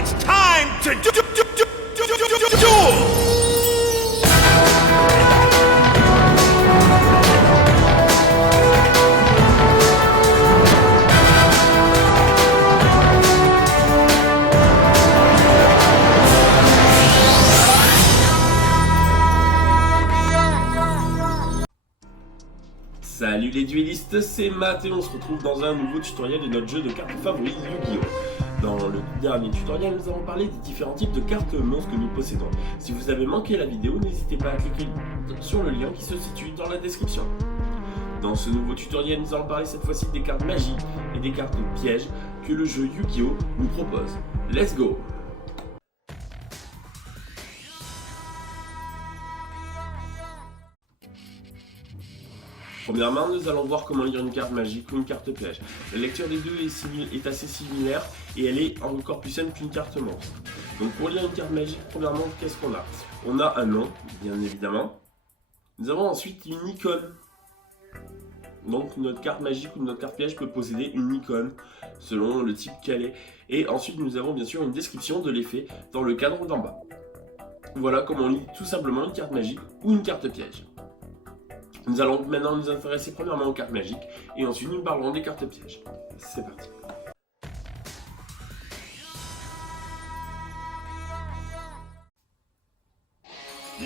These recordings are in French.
It's time to duel! Salut les duellistes, c'est Matt et on se retrouve dans un nouveau tutoriel de notre jeu de cartes favori Yu-Gi-Oh! Dans le dernier tutoriel, nous avons parlé des différents types de cartes monstres que nous possédons. Si vous avez manqué la vidéo, n'hésitez pas à cliquer sur le lien qui se situe dans la description. Dans ce nouveau tutoriel, nous allons parler cette fois-ci des cartes magiques et des cartes pièges que le jeu Yu-Gi-Oh! Nous propose. Let's go! Premièrement, nous allons voir comment lire une carte magique ou une carte piège. La lecture des deux est assez similaire et elle est encore plus simple qu'une carte monstre. Donc pour lire une carte magique, premièrement, qu'est-ce qu'on a? On a un nom, bien évidemment. Nous avons ensuite une icône. Donc notre carte magique ou notre carte piège peut posséder une icône selon le type qu'elle est. Et ensuite, nous avons bien sûr une description de l'effet dans le cadre d'en bas. Voilà comment on lit tout simplement une carte magique ou une carte piège. Nous allons maintenant nous intéresser premièrement aux cartes magiques et ensuite nous parlerons des cartes pièges. C'est parti.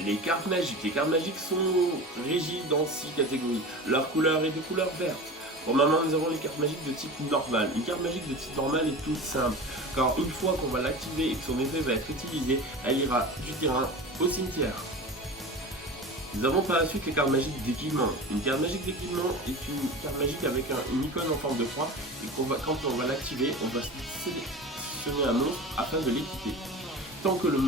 Les cartes magiques. Les cartes magiques sont régies dans 6 catégories. Leur couleur est de couleur verte. Premièrement, nous avons les cartes magiques de type normal. Une carte magique de type normal est toute simple, car une fois qu'on va l'activer et que son effet va être utilisé, elle ira du terrain au cimetière. Nous avons par la suite les cartes magiques d'équipement. Une carte magique d'équipement est une carte magique avec une icône en forme de croix et quand on va l'activer, on va sélectionner un monstre afin de l'équiper. Tant que le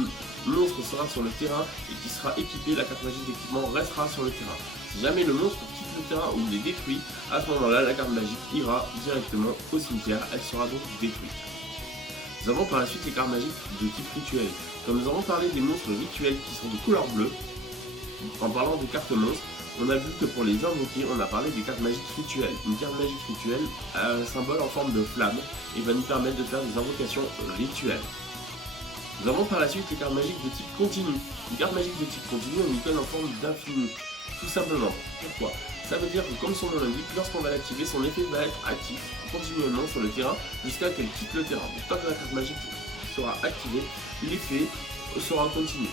monstre sera sur le terrain et qu'il sera équipé, la carte magique d'équipement restera sur le terrain. Si jamais le monstre quitte le terrain ou il est détruit, à ce moment-là, la carte magique ira directement au cimetière, elle sera donc détruite. Nous avons par la suite les cartes magiques de type rituel. Comme nous avons parlé des monstres rituels qui sont de couleur bleue, en parlant des cartes monstres, on a vu que pour les invoquer, on a parlé des cartes magiques rituelles. Une carte magique rituelle a un symbole en forme de flamme et va nous permettre de faire des invocations rituelles. Nous avons par la suite les cartes magiques de type continu. Une carte magique de type continu a une icône en forme d'infini. Tout simplement. Pourquoi? Ça veut dire que comme son nom l'indique, lorsqu'on va l'activer, son effet va être actif continuellement sur le terrain jusqu'à qu'elle quitte le terrain. Donc tant que la carte magique sera activée, l'effet sera continu.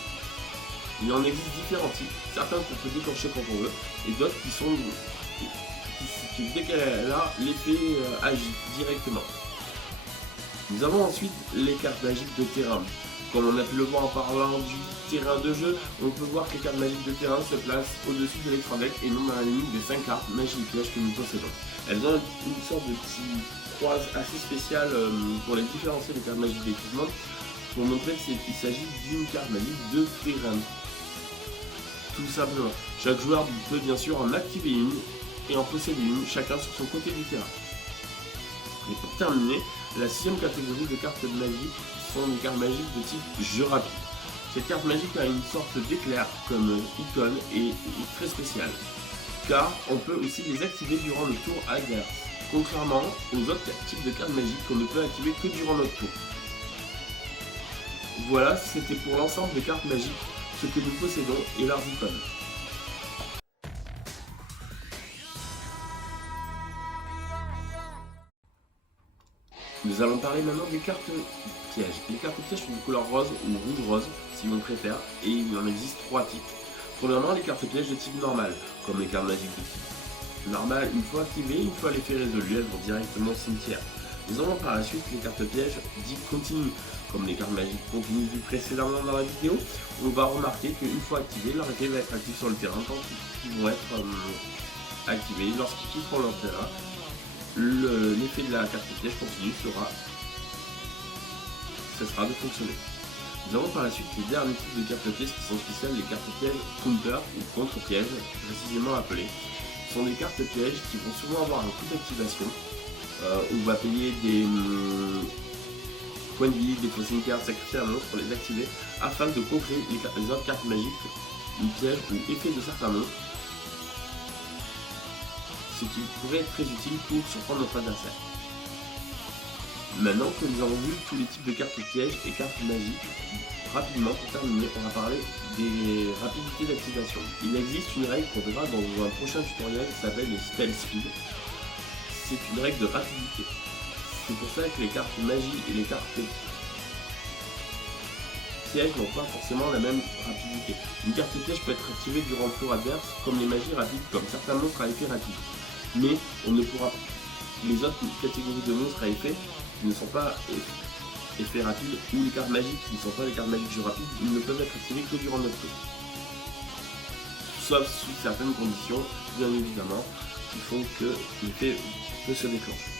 Il en existe différents types, certains qu'on peut déclencher quand on veut, et d'autres qui dès qu'elle est là, l'effet agit directement. Nous avons ensuite les cartes magiques de terrain. Comme on a pu le voir en parlant du terrain de jeu, on peut voir que les cartes magiques de terrain se placent au-dessus de l'extra deck et non dans la limite des 5 cartes magiques pièges que nous possédons. Elles ont une sorte de petit croise assez spécial pour les différencier des cartes magiques d'équipement, pour montrer qu'il s'agit d'une carte magique de terrain. Tout simplement. Chaque joueur peut bien sûr en activer une et en posséder une, chacun sur son côté du terrain. Et pour terminer, la 6e catégorie de cartes magiques sont les cartes magiques de type jeu rapide. Cette carte magique a une sorte d'éclair comme icône et est très spéciale, car on peut aussi les activer durant le tour adverse, contrairement aux autres types de cartes magiques qu'on ne peut activer que durant notre tour. Voilà, c'était pour l'ensemble des cartes magiques ce que nous possédons et leurs icônes. Nous allons parler maintenant des cartes pièges. Les cartes pièges sont de couleur rose ou rouge-rose si on préfère, et il en existe 3 types. Premièrement, les cartes pièges de type normal, comme les cartes magiques de type normal, une fois activées, une fois l'effet résolu, elles vont directement au cimetière. Nous avons par la suite les cartes pièges dites continues, comme les cartes magiques continues vues précédemment dans la vidéo. On va remarquer qu'une fois activées, leur effet va être actif sur le terrain quand ils vont être activés. Lorsqu'ils quitteront leur terrain, l'effet de la carte piège continue cessera de fonctionner. Nous avons par la suite les derniers types de cartes pièges qui sont spéciales, les cartes pièges counter ou contre-pièges, précisément appelées. Ce sont des cartes pièges qui vont souvent avoir un coût d'activation. On va payer des points de vie, des crossing cards, sacrifier un monstre pour les activer afin de contrer les autres cartes magiques, une piège ou effet de certains monstres, ce qui pourrait être très utile pour surprendre notre adversaire. Maintenant que nous avons vu tous les types de cartes pièges et cartes magiques, rapidement pour terminer, on va parler des rapidités d'activation. Il existe une règle qu'on verra dans un prochain tutoriel qui s'appelle les spell speed. C'est une règle de rapidité. C'est pour ça que les cartes magie et les cartes pièges n'ont pas forcément la même rapidité. Une carte piège peut être activée durant le tour adverse, comme les magies rapides, comme certains monstres à effet rapide. Mais on ne pourra les autres catégories de monstres à effet qui ne sont pas effets rapides ou les cartes magiques qui ne sont pas les cartes magiques jeu rapide, ils ne peuvent être activés que durant notre tour. Sauf sous certaines conditions, bien évidemment, qui font que l'effet peut se déclencher.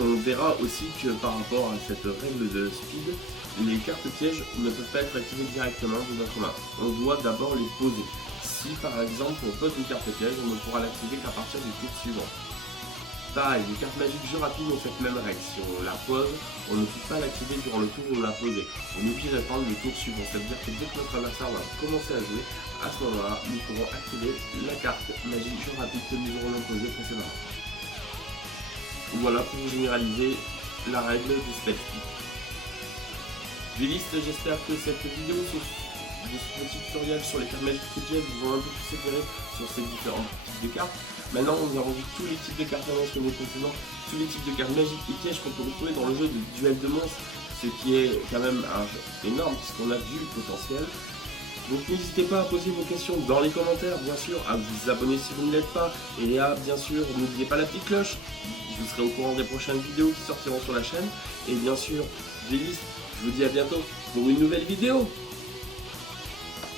On verra aussi que par rapport à cette règle de speed, les cartes pièges ne peuvent pas être activées directement de notre main. On doit d'abord les poser. Si par exemple on pose une carte piège, on ne pourra l'activer qu'à partir du tour suivant. Pareil, les cartes magiques jeu rapide ont cette même règle. Si on la pose, on ne peut pas l'activer durant le tour où on l'a posée. On oublie d'attendre le tour suivant. Ça veut dire que dès que notre adversaire va commencer à jouer, à ce moment-là, nous pourrons activer la carte magique jeu rapide que nous aurons posée précédemment. Voilà pour généraliser la règle du spell speed. Vélistes, j'espère que cette vidéo sur ce petit tutoriel sur les cartes magiques et pièges vous ont un peu plus éclairé sur ces différents types de cartes. Maintenant, nous avons vu tous les types de cartes mentionnés précédemment, tous les types de cartes magiques et pièges qu'on peut retrouver dans le jeu de duel de monstres, ce qui est quand même énorme puisqu'on a vu le potentiel. Donc n'hésitez pas à poser vos questions dans les commentaires, bien sûr, à vous abonner si vous ne l'êtes pas, et à, bien sûr, n'oubliez pas la petite cloche. Vous serez au courant des prochaines vidéos qui sortiront sur la chaîne. Et bien sûr, Vélistes, je vous dis à bientôt pour une nouvelle vidéo.